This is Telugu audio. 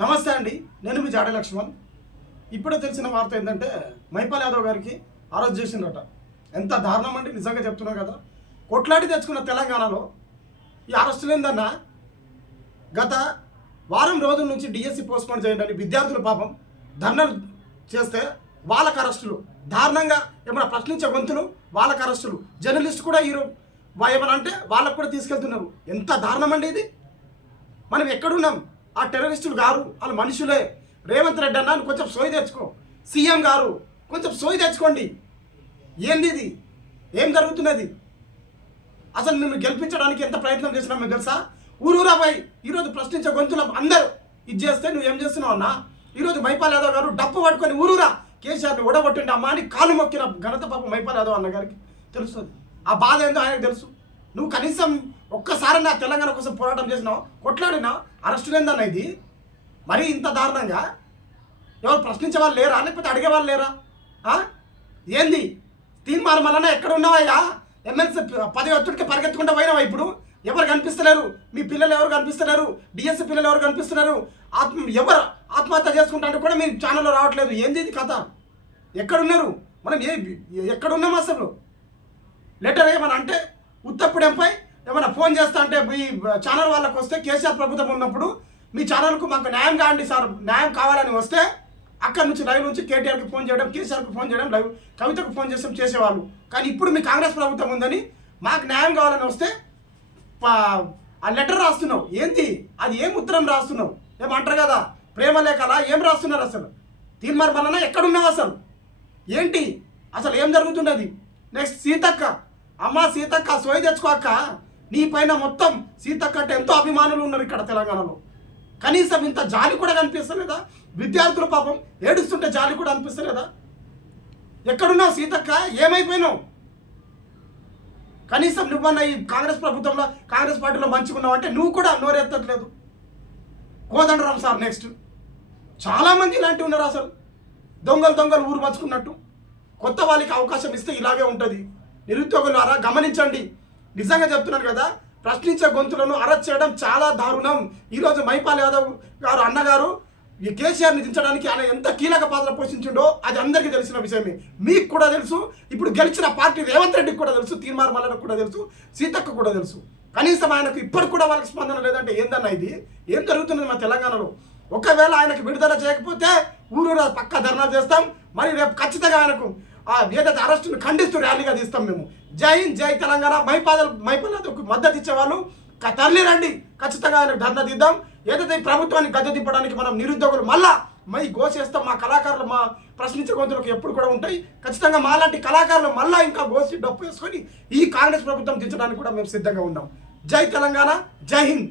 నమస్తే అండి. నేను మీ జాడ లక్ష్మణ్. ఇప్పుడే తెలిసిన వార్త ఏంటంటే మైపాల్ యాదవ్ గారికి అరెస్ట్ చేసిండట ఎంత దారుణం అండి నిజంగా చెప్తున్నా కదా. కొట్లాడి తెచ్చుకున్న తెలంగాణలో ఈ అరెస్టులు ఏందన్నా? గత వారం రోజుల నుంచి డిఎస్సి పోస్ట్పోన్ చేయండి అని విద్యార్థులు పాపం ధర్నాలు చేస్తే వాళ్ళకు అరెస్టులు. దారుణంగా ఏమైనా ప్రశ్నించే గొంతులు వాళ్ళకు అరెస్టులు. జర్నలిస్ట్ కూడా ఈరోజు ఏమైనా అంటే వాళ్ళకు కూడా తీసుకెళ్తున్నారు. ఎంత దారుణం అండి ఇది? మనం ఎక్కడున్నాం? ఆ టెర్రరిస్టులు గారు వాళ్ళు మనుషులే. రేవంత్ రెడ్డి అన్న కొంచెం సోయి తెచ్చుకో. సీఎం గారు కొంచెం సోయి తెచ్చుకోండి. ఏంది ఇది? ఏం జరుగుతున్నది? అసలు నిన్ను గెలిపించడానికి ఎంత ప్రయత్నం చేసినా మీకు తెలుసా? ఊరూరా పోయి ఈరోజు ప్రశ్నించే గొంతుల అందరూ ఇది చేస్తే నువ్వు ఏం చేస్తున్నావు అన్నా? ఈరోజు మైపాల్ యాదవ్ గారు డప్పు పట్టుకొని ఊరూరా కేసీఆర్ని ఓడగొట్టండి అమ్మా అని కాలు మొక్కిన ఘనత పాపం మైపాల్ యాదవ్ అన్న గారికి తెలుస్తుంది. ఆ బాధ ఏందో ఆయనకు తెలుసు. నువ్వు కనీసం ఒక్కసారి నా తెలంగాణ కోసం పోరాటం చేసినావు? కొట్లాడినా అరెస్ట్ ఏందన్న ఇది మరీ ఇంత దారుణంగా ఎవరు ప్రశ్నించే వాళ్ళు లేరా? లేకపోతే అడిగే వాళ్ళు లేరా? ఏంది? తీర్మానం వలన ఎక్కడ ఉన్నావయ్యా ఎమ్మెల్సీ పది ఒత్తిడికి పరిగెత్తుకుంటూ పోయినావా ఇప్పుడు? ఎవరు కనిపిస్తలేరు? మీ పిల్లలు ఎవరు కనిపిస్తలేరు? డిఎస్సీ పిల్లలు ఎవరు కనిపిస్తున్నారు ఆత్మ ఎవరు ఆత్మహత్య చేసుకుంటా కూడా మీ ఛానల్లో రావట్లేదు. ఏంది ఇది కథ? ఎక్కడున్నారు మనం ఏ ఎక్కడున్నాం అసలు? లెటర్ ఏమని అంటే ఉత్తప్పుడెంపై ఏమైనా ఫోన్ చేస్తా అంటే ఈ ఛానల్ వాళ్ళకి వస్తే కేసీఆర్ ప్రభుత్వం ఉన్నప్పుడు మీ ఛానల్కు మాకు న్యాయం కావండి సార్ న్యాయం కావాలని వస్తే అక్కడి నుంచి లైవ్ నుంచి కేటీఆర్కి ఫోన్ చేయడం కేసీఆర్కి ఫోన్ చేయడం లైవ్ కవితకు ఫోన్ చేసాం చేసేవాళ్ళు. కానీ ఇప్పుడు మీ కాంగ్రెస్ ప్రభుత్వం ఉందని మాకు న్యాయం కావాలని వస్తే ఆ లెటర్ రాస్తున్నావు. ఏంది? అది ఏం ఉత్తరం రాస్తున్నావు? ఏమంటారు కదా? ప్రేమ లేఖలా? ఏం రాస్తున్నారు అసలు? తీర్మార్ వలన ఎక్కడున్నావు అసలు? ఏంటి? అసలు ఏం జరుగుతున్నది? నెక్స్ట్ సీతక్క. అమ్మ సీతక్క సోయి తెచ్చుకో అక్క. నీ పైన మొత్తం సీతక్క అంటే ఎంతో అభిమానులు ఉన్నారు ఇక్కడ తెలంగాణలో. కనీసం ఇంత జాలి కూడా కనిపిస్తలేదా? విద్యార్థుల పాపం ఏడుస్తుంటే జాలి కూడా అనిపిస్తలేదా? ఎక్కడున్నావు సీతక్క? ఏమైపోయినావు? కనీసం నువ్వన్న ఈ కాంగ్రెస్ ప్రభుత్వంలో కాంగ్రెస్ పార్టీలో మంచుకున్నావు అంటే నువ్వు కూడా నోరెత్తట్లేదు. కోదండరాం సార్ నెక్స్ట్ చాలామంది ఇలాంటివి ఉన్నారు అసలు. దొంగలు దొంగలు ఊరు మర్చుకున్నట్టు కొత్త వాళ్ళకి అవకాశం ఇస్తే ఇలాగే ఉంటుంది. నిరుద్యోగులారా గమనించండి. నిజంగా చెప్తున్నాను కదా ప్రశ్నించే గొంతులను అరెస్ట్ చేయడం చాలా దారుణం. ఈరోజు మైపాల్ యాదవ్ గారు అన్నగారు ఈ కేసీఆర్ని దించడానికి ఆయన ఎంత కీలక పాత్ర పోషించిండో అది అందరికీ తెలిసిన విషయమే. మీకు కూడా తెలుసు ఇప్పుడు గెలిచిన పార్టీ రేవంత్ రెడ్డికి కూడా తెలుసు తీర్మార్ మల్లలకు కూడా తెలుసు సీతక్క కూడా తెలుసు. కనీసం ఆయనకు ఇప్పటికి కూడా వాళ్ళకి స్పందన లేదంటే ఏందన్న ఇది? ఏం జరుగుతున్నది మా తెలంగాణలో? ఒకవేళ ఆయనకు విడుదల చేయకపోతే ఊరూరు పక్క ధర్నా చేస్తాం. మరి రేపు ఖచ్చితంగా ఆయనకు ఆ ఏదైతే అరెస్టును ఖండిస్తూ ర్యాలీగా తీస్తాం మేము. జై హింద్ జై తెలంగాణ. మైపాదలు మైపాదలకు మద్దతు ఇచ్చేవాళ్ళు. క- తరలి రండి. ఖచ్చితంగా ఆయనకు ధర్నా దిద్దాం ఏదైతే ప్రభుత్వాన్ని గద్దె దింపడానికి మనం నిరుద్యోగులు మళ్ళా మై ఘోషిస్తాం మా కళాకారులు మా ప్రశ్నించే గొంతులకు ఎప్పుడు కూడా ఉంటాయి. ఖచ్చితంగా మాలాంటి కళాకారులు మళ్ళా ఇంకా ఘోషి డప్పు వేసుకొని ఈ కాంగ్రెస్ ప్రభుత్వం దించడానికి కూడా మేము సిద్ధంగా ఉన్నాం. జై తెలంగాణ జై హింద్.